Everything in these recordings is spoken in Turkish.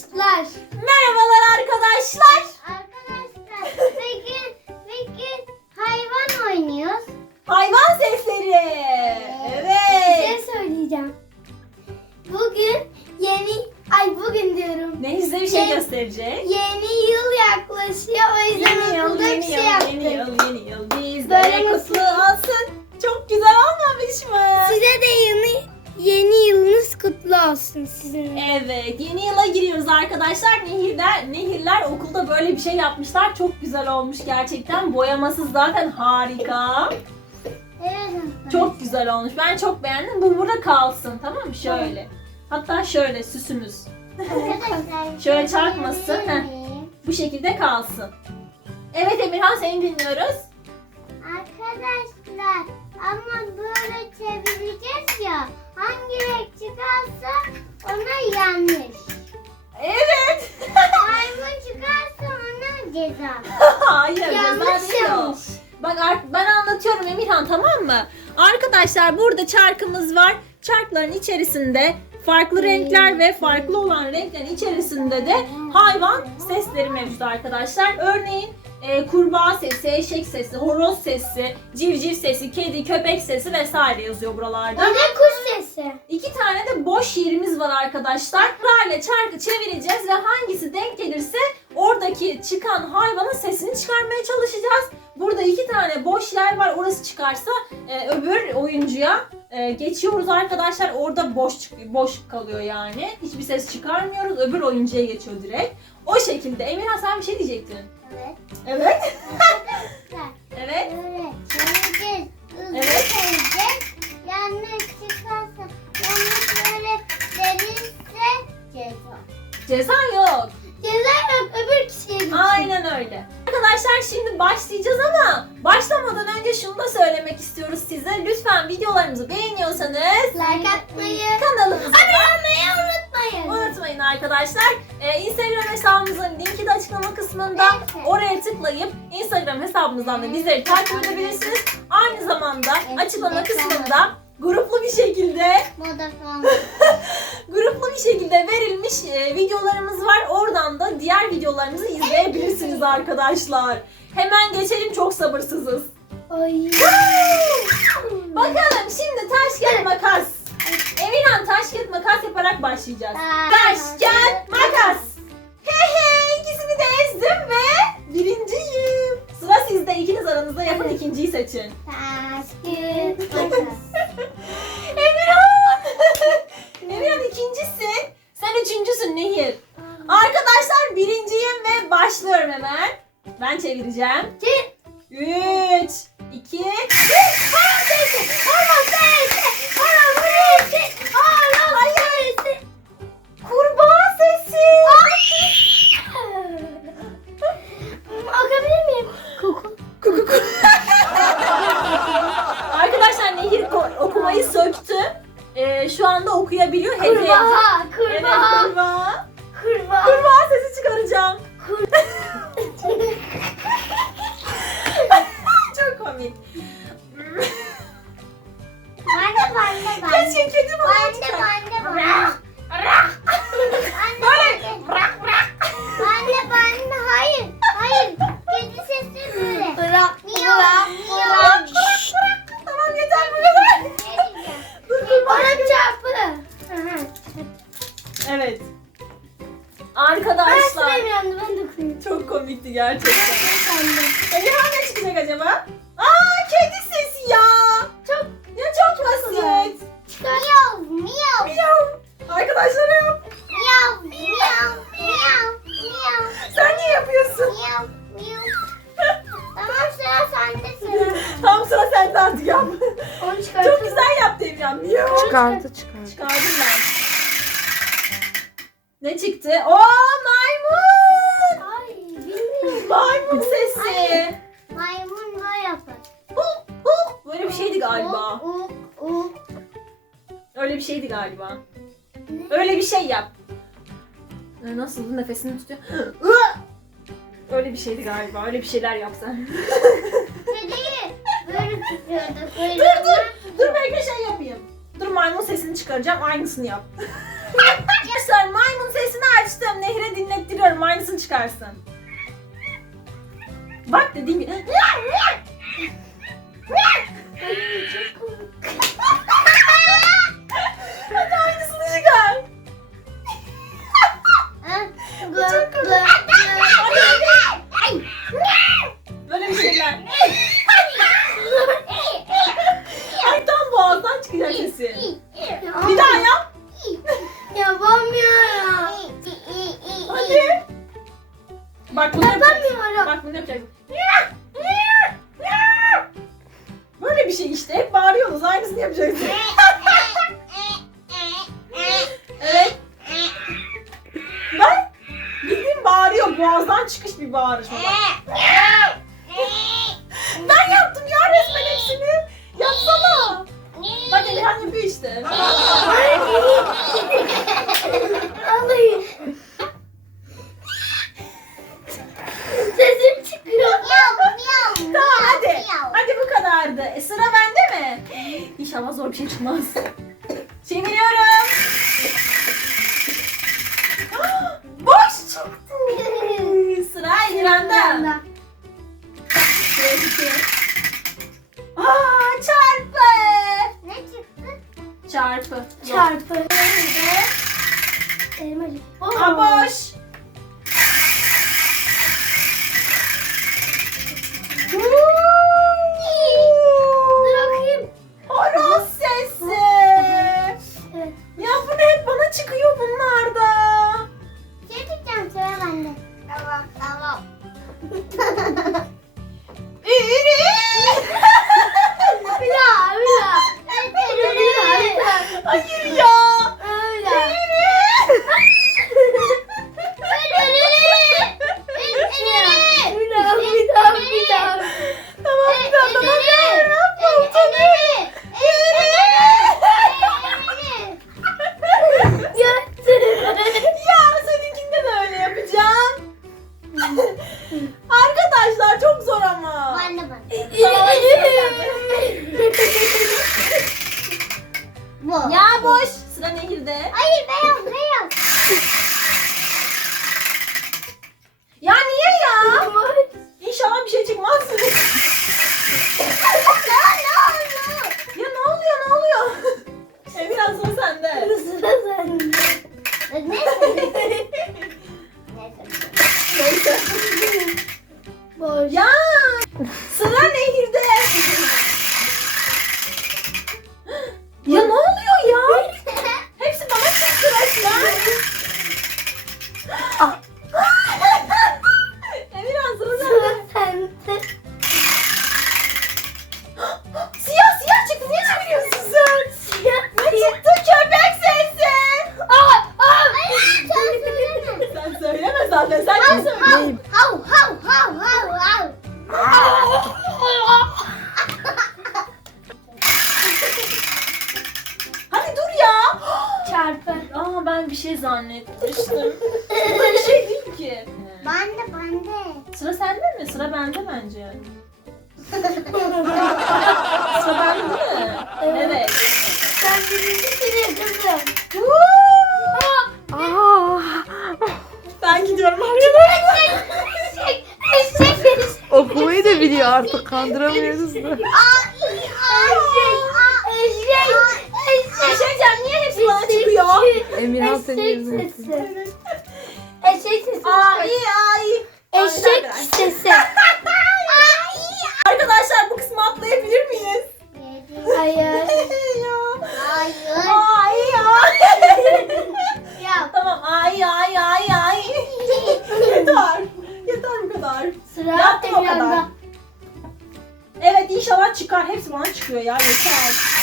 Arkadaşlar. Olsun sizin. Evet, yeni yıla giriyoruz arkadaşlar. Nehirler, nehirler okulda böyle bir şey yapmışlar. Çok güzel olmuş gerçekten. Boyaması zaten harika. Evet. Çok güzel olmuş. Ben çok beğendim. Bu burada kalsın, tamam mı? Şöyle. Hatta şöyle süsümüz. Şöyle çarpmasın, heh. Bu şekilde kalsın. Evet Emirhan seni dinliyoruz. Arkadaşlar Arkadaşlar burada çarkımız var. Çarkların içerisinde farklı renkler ve farklı olan renklerin içerisinde de hayvan sesleri mevcut arkadaşlar. Örneğin e, kurbağa sesi, eşek sesi, horoz sesi, civciv sesi, kedi, köpek sesi vesaire yazıyor buralarda. O sesi? İki tane de boş yerimiz var arkadaşlar. Sırayla çarkı çevireceğiz ve hangisi denk gelirse oradaki çıkan hayvanın sesini çıkarmaya çalışacağız. Burada iki tane boş yer var. Orası çıkarsa e, öbür oyuncuya e, geçiyoruz arkadaşlar. Orada boş boş kalıyor yani. Hiçbir ses çıkarmıyoruz. Öbür oyuncuya geçiyor direkt. O şekilde. Emirhan sen bir şey diyecektin. Evet. Evet. Instagram hesabımızın linki de açıklama kısmında. Oraya tıklayıp Instagram hesabımızdan da bizleri takip edebilirsiniz. Aynı zamanda açıklama kısmında gruplu bir şekilde gruplu bir şekilde verilmiş e, videolarımız var. Oradan da diğer videolarımızı izleyebilirsiniz arkadaşlar. Hemen geçelim çok sabırsızız. Ay. Bakalım şimdi taş kağıt makas. Emirhan taş kağıt makas yaparak başlayacağız. Taş kağıt makas. Seçin. Emirhan. Emirhan ikincisin. Sen üçüncüsün Nehir. Arkadaşlar birinciyim ve başlıyorum hemen. Ben çevireceğim. Şeydi galiba. Öyle bir şey yap. Ee, Nasıl nefesini tutuyor? Öyle bir şeydi galiba. Öyle bir şeyler yapsan. Kediyi böyle tutuyordu. Böyle dur dur. Dur bekle şey yapayım. Dur maymun sesini çıkaracağım. Aynısını yap. Arkadaşlar maymun sesini açtım. Nehir çıkarsın. Bak dediğim gibi. Hadi aynısını çıkar. Böyle bir şeyler. Ay tam boğazdan çıkacak sesi. Bir daha yap. Yapamıyorum. Hadi. Bak bunu yapacaksın. Yapamıyorum. Bak bunu yapacaksın. Böyle bir şey işte. Hep bağırıyorsunuz. Aynısını yapacaksın. çıkış bir bağırışma. Bak. Ben yaptım ya resmen hepsini. Yapsana. Bak Elihan yapıyor işte. Alayım. Sesim çıkıyor. Tamam hadi. Hadi bu kadardı. E, sıra bende mi? İnşallah zor bir şey çıkmaz. Çarpı. Çarpı. Elmacık. Aa boş. Boş. Sıra nehirde. Zaten. Sen kim söylüyorsun? Hav hav hav hav hav. Hadi dur ya. Çarpı. Aa ben bir şey zannetmiştim. Bu da bir şey değil ki. Bende bende. Sıra sende mi? Sıra bende bence. Sıra bende değil mi? Evet. Sen birincisi kızım. Ben gidiyorum arkadaşlar. Eşek, eşek, eşek. Okumayı da biliyor artık kandıramıyoruz da. Eşek, eşek, eşek. Eşekcan niye hepsi bana çıkıyor? Emirhan senin Eşek sesi. Eşek sesi. Ay ay. Eşek sesi. Çıkar. Hepsi bana çıkıyor ya yeter.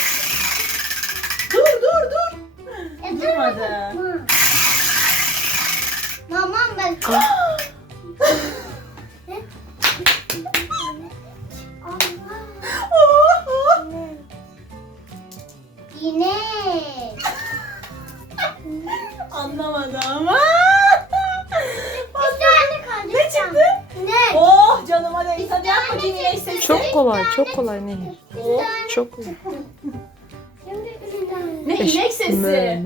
Kolay, çok kolay Nehir. Çok kolay. Ne inek sesi?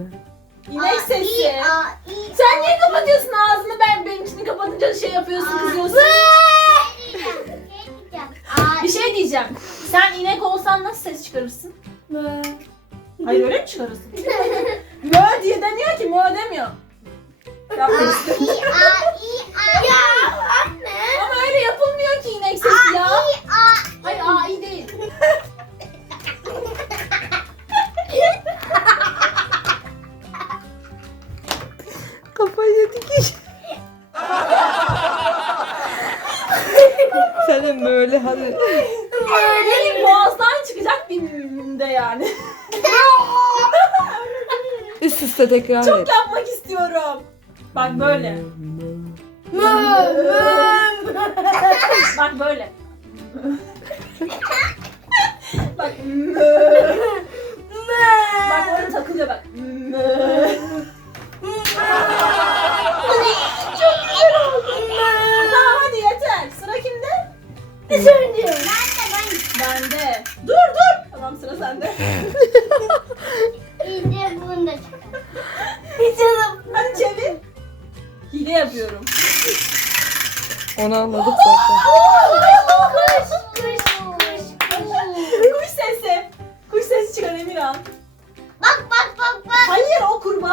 İnek sesi. i, a, i, Sen niye kapatıyorsun ağzını ben benimkini kapatınca şey yapıyorsun, kızıyorsun. Şey diyeceğim, şey Bir şey diyeceğim. Sen inek olsan nasıl ses çıkarırsın? Hayır öyle mi çıkarırsın? Mö diye demiyor ki, mö demiyor. Yapmak istedim. İnek sesi ya. A, Hayır aa iyi değil. Kafayı yedik iş. Sen de böyle hadi. Benim boğazdan çıkacak bir de yani. Üst üste tekrar Çok yapmak istiyorum. Bak böyle. Bak böyle. bak. bak orada takılıyor bak.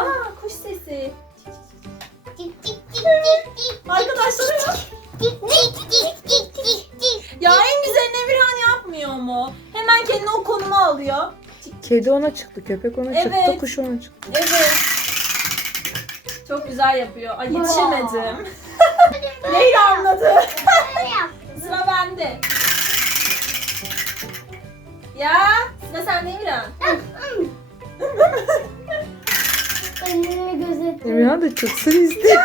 Kurbağa. Kuş sesi. Tik tik tik tik tik. Arkadaşlar ya. Tik tik tik tik tik tik. Ya en güzelini Emirhan yapmıyor mu? Hemen kendini o konuma alıyor. Kedi ona çıktı, köpek ona çıktı, Evet. kuş ona çıktı. Evet. Çok güzel yapıyor. Ay yetişemedim. Neyi anladı? Sıra bende. Ya sıra sende Emirhan. Emirhan da çok sır istiyor.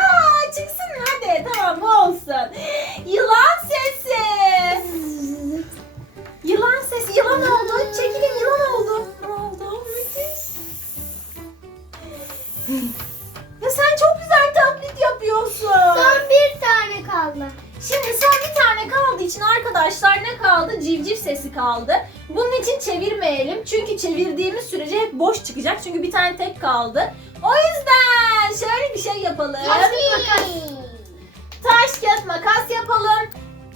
İçin çevirmeyelim. Çünkü çevirdiğimiz sürece hep boş çıkacak. Çünkü bir tane tek kaldı. O yüzden şöyle bir şey yapalım. Taş kağıt makas yapalım.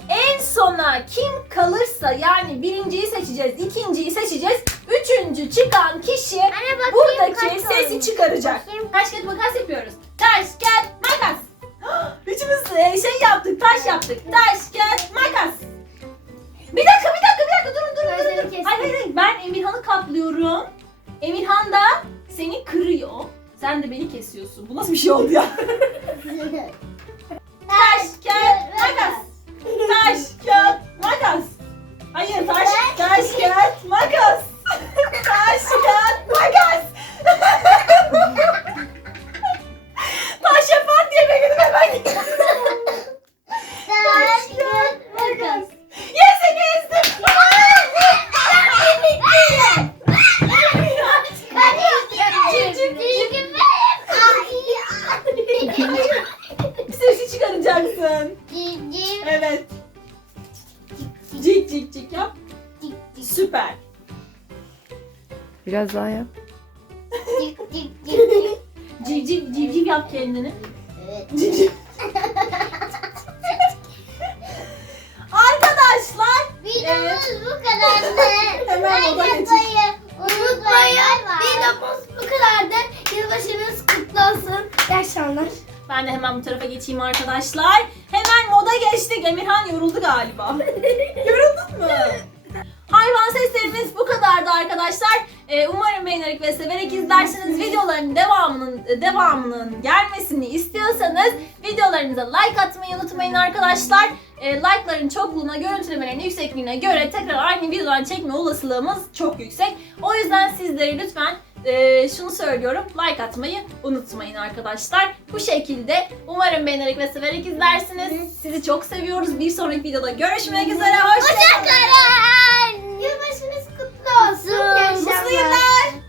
En sona kim kalırsa yani birinciyi seçeceğiz, ikinciyi seçeceğiz. Üçüncü çıkan kişi bakayım buradaki sesi olmuş. çıkaracak. Bakayım. Taş kağıt makas yapıyoruz. Taş kağıt makas. Üçümüz e, şey yaptık, taş yaptık. Taş kağıt makas. Emirhan'ı katlıyorum. Emirhan da seni kırıyor. Sen de beni kesiyorsun. Bu nasıl bir şey oldu ya? Taş, kağıt, Biraz daha yap. Civciv civciv yap kendini. Civciv. Arkadaşlar Videomuz bu kadardı. Hemen Like moda geçiş. atmayı unutmayın. Videomuz bu kadardı. Yılbaşınız kutlu olsun. İyi akşamlar. ben de hemen bu tarafa geçeyim arkadaşlar. Hemen moda geçtik. Emirhan yoruldu galiba. Videoların devamının devamının gelmesini istiyorsanız videolarınıza like atmayı unutmayın arkadaşlar. Ee, like'ların çokluğuna, görüntülemelerin yüksekliğine göre tekrar aynı videolar çekme olasılığımız çok yüksek. O yüzden sizleri lütfen e, şunu söylüyorum. Like atmayı unutmayın arkadaşlar. Bu şekilde umarım beğenerek ve severek izlersiniz. Sizi çok seviyoruz. Bir sonraki videoda görüşmek üzere. Hoşçakalın. Hoşçakalın. Yılbaşınız kutlu olsun. Mutlu yıllar.